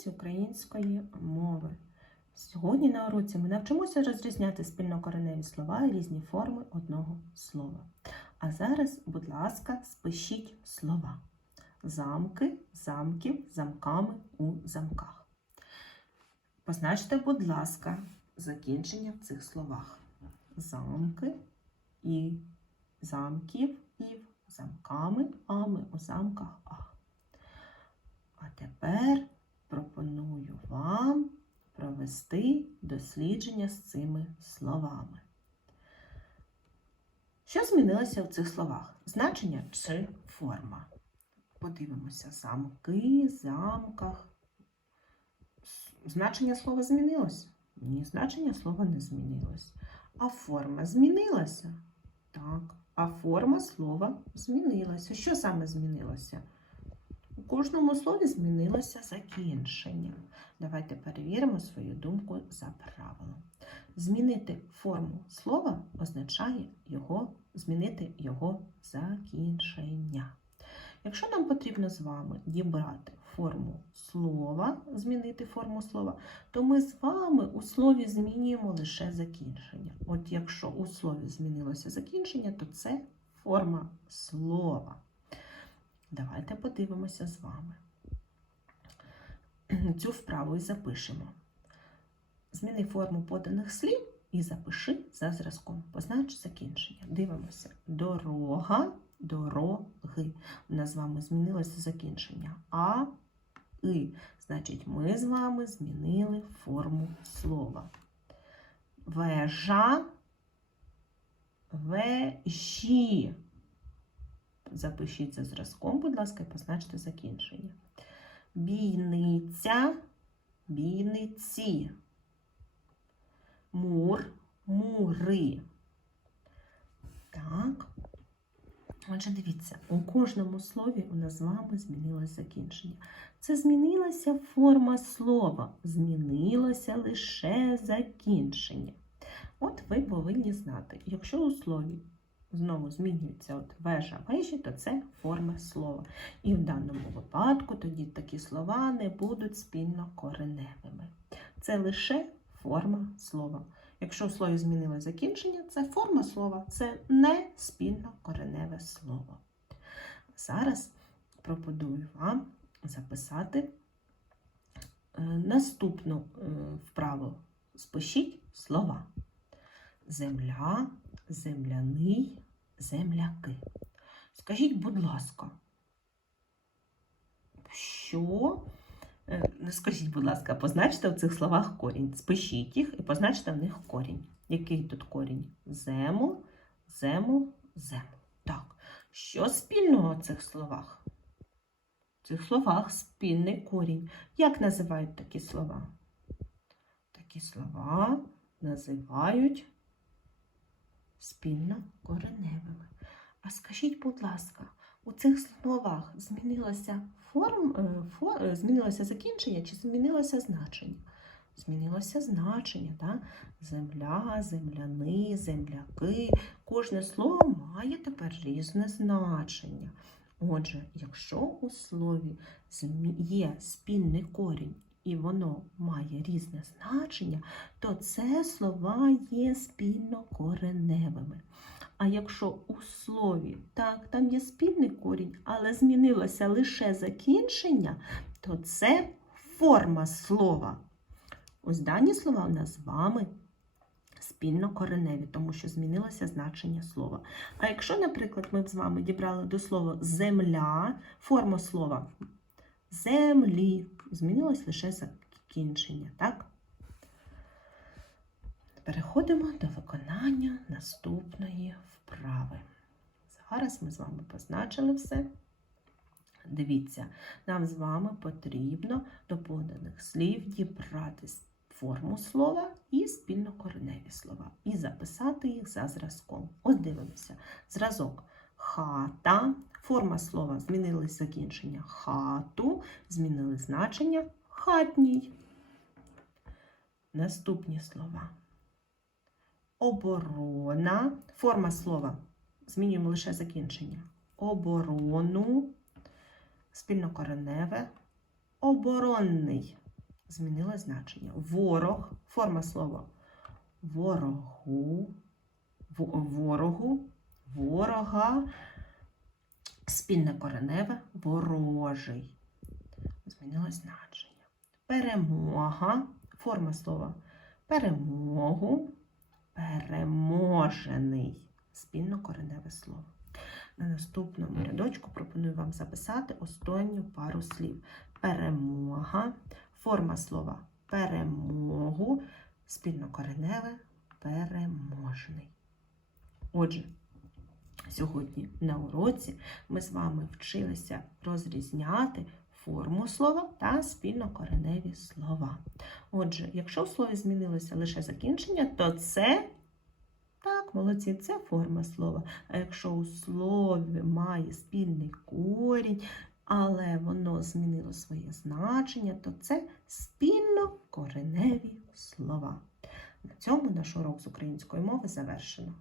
уроці української мови. Сьогодні на уроці ми навчимося розрізняти спільнокореневі слова і різні форми одного слова. А зараз, будь ласка, спишіть слова. Замки, замків, замками у замках. Позначте, будь ласка, закінчення в цих словах. Замки і замків ів, замками, ами у замках ах. А тепер пропоную вам провести дослідження з цими словами. Що змінилося в цих словах? Значення чи форма? Подивимося, замки, замках. Значення слова змінилося? Ні, значення слова не змінилось. А форма змінилася? Так. А форма слова змінилася. Що саме змінилося? Кожному слові змінилося закінчення. Давайте перевіримо свою думку за правилом. Змінити форму слова означає його, змінити його закінчення. Якщо нам потрібно з вами дібрати форму слова, змінити форму слова, то ми з вами у слові змінюємо лише закінчення. От якщо у слові змінилося закінчення, то це форма слова. Давайте подивимося з вами. Цю вправу і запишемо. Зміни форму поданих слів і запиши за зразком. Познач закінчення. Дивимося. Дорога, дороги. У нас з вами змінилося закінчення. А, и. Значить, ми з вами змінили форму слова. Вежа, вежі. Запишіть за зразком, будь ласка, і позначте закінчення. Бійниця, бійниці. Мур, мури. Так. Отже, дивіться, у кожному слові у нас з вами змінилось закінчення. Це змінилася форма слова, змінилося лише закінчення. От ви повинні знати, якщо у слові знову змінюється от вежа вежі, то це форма слова. І в даному випадку тоді такі слова не будуть спільно кореневими. Це лише форма слова. Якщо у слові змінилось закінчення, це форма слова, це не спільно кореневе слово. Зараз пропоную вам записати е, наступну е, вправу. Спишіть слова. Земля, земляний, земляки. Скажіть, будь ласка, що? Е, не Скажіть, будь ласка, позначте в цих словах корінь. Спишіть їх і позначте в них корінь. Який тут корінь? Зему, зему, зему. Так. Що спільного в цих словах? В цих словах спільний корінь. Як називають такі слова? Такі слова називають спільно кореневими. А скажіть, будь ласка, у цих словах змінилося форм, е, фо- е, змінилося закінчення чи змінилося значення? Змінилося значення, так? земля, земляни, земляки. Кожне слово має тепер різне значення. Отже, якщо у слові є спільний корінь і воно має різне значення, то це слова є спільно кореневими. А якщо у слові так, там є спільний корінь, але змінилося лише закінчення, то це форма слова. Ось дані слова у нас з вами спільно кореневі, тому що змінилося значення слова. А якщо, наприклад, ми б з вами дібрали до слова земля, форма слова землі, змінилось лише закінчення, так? Переходимо до виконання наступної вправи. Зараз ми з вами позначили все. Дивіться, нам з вами потрібно до поданих слів дібрати форму слова і спільнокореневі слова, і записати їх за зразком. Ось дивимося. Зразок хата, форма слова змінили закінчення хату, змінили значення хатній. Наступні слова. Оборона. Форма слова. Змінюємо лише закінчення. Оборону. Спільнокореневе. Оборонний. змінила значення. Ворог, форма слова ворогу, ворогу, ворога, спільне кореневе, ворожий. Змінила значення. Перемога, форма слова перемогу, переможений. Спільно кореневе слово. На наступному рядочку пропоную вам записати останню пару слів. Перемога, форма слова перемогу, спільнокореневе переможний. Отже, сьогодні на уроці ми з вами вчилися розрізняти форму слова та спільнокореневі слова. Отже, якщо в слові змінилося лише закінчення, то це так, молодці, це форма слова. А якщо у слові має спільний корінь, але воно змінило своє значення, то це спільно кореневі слова. На цьому наш урок з української мови завершено.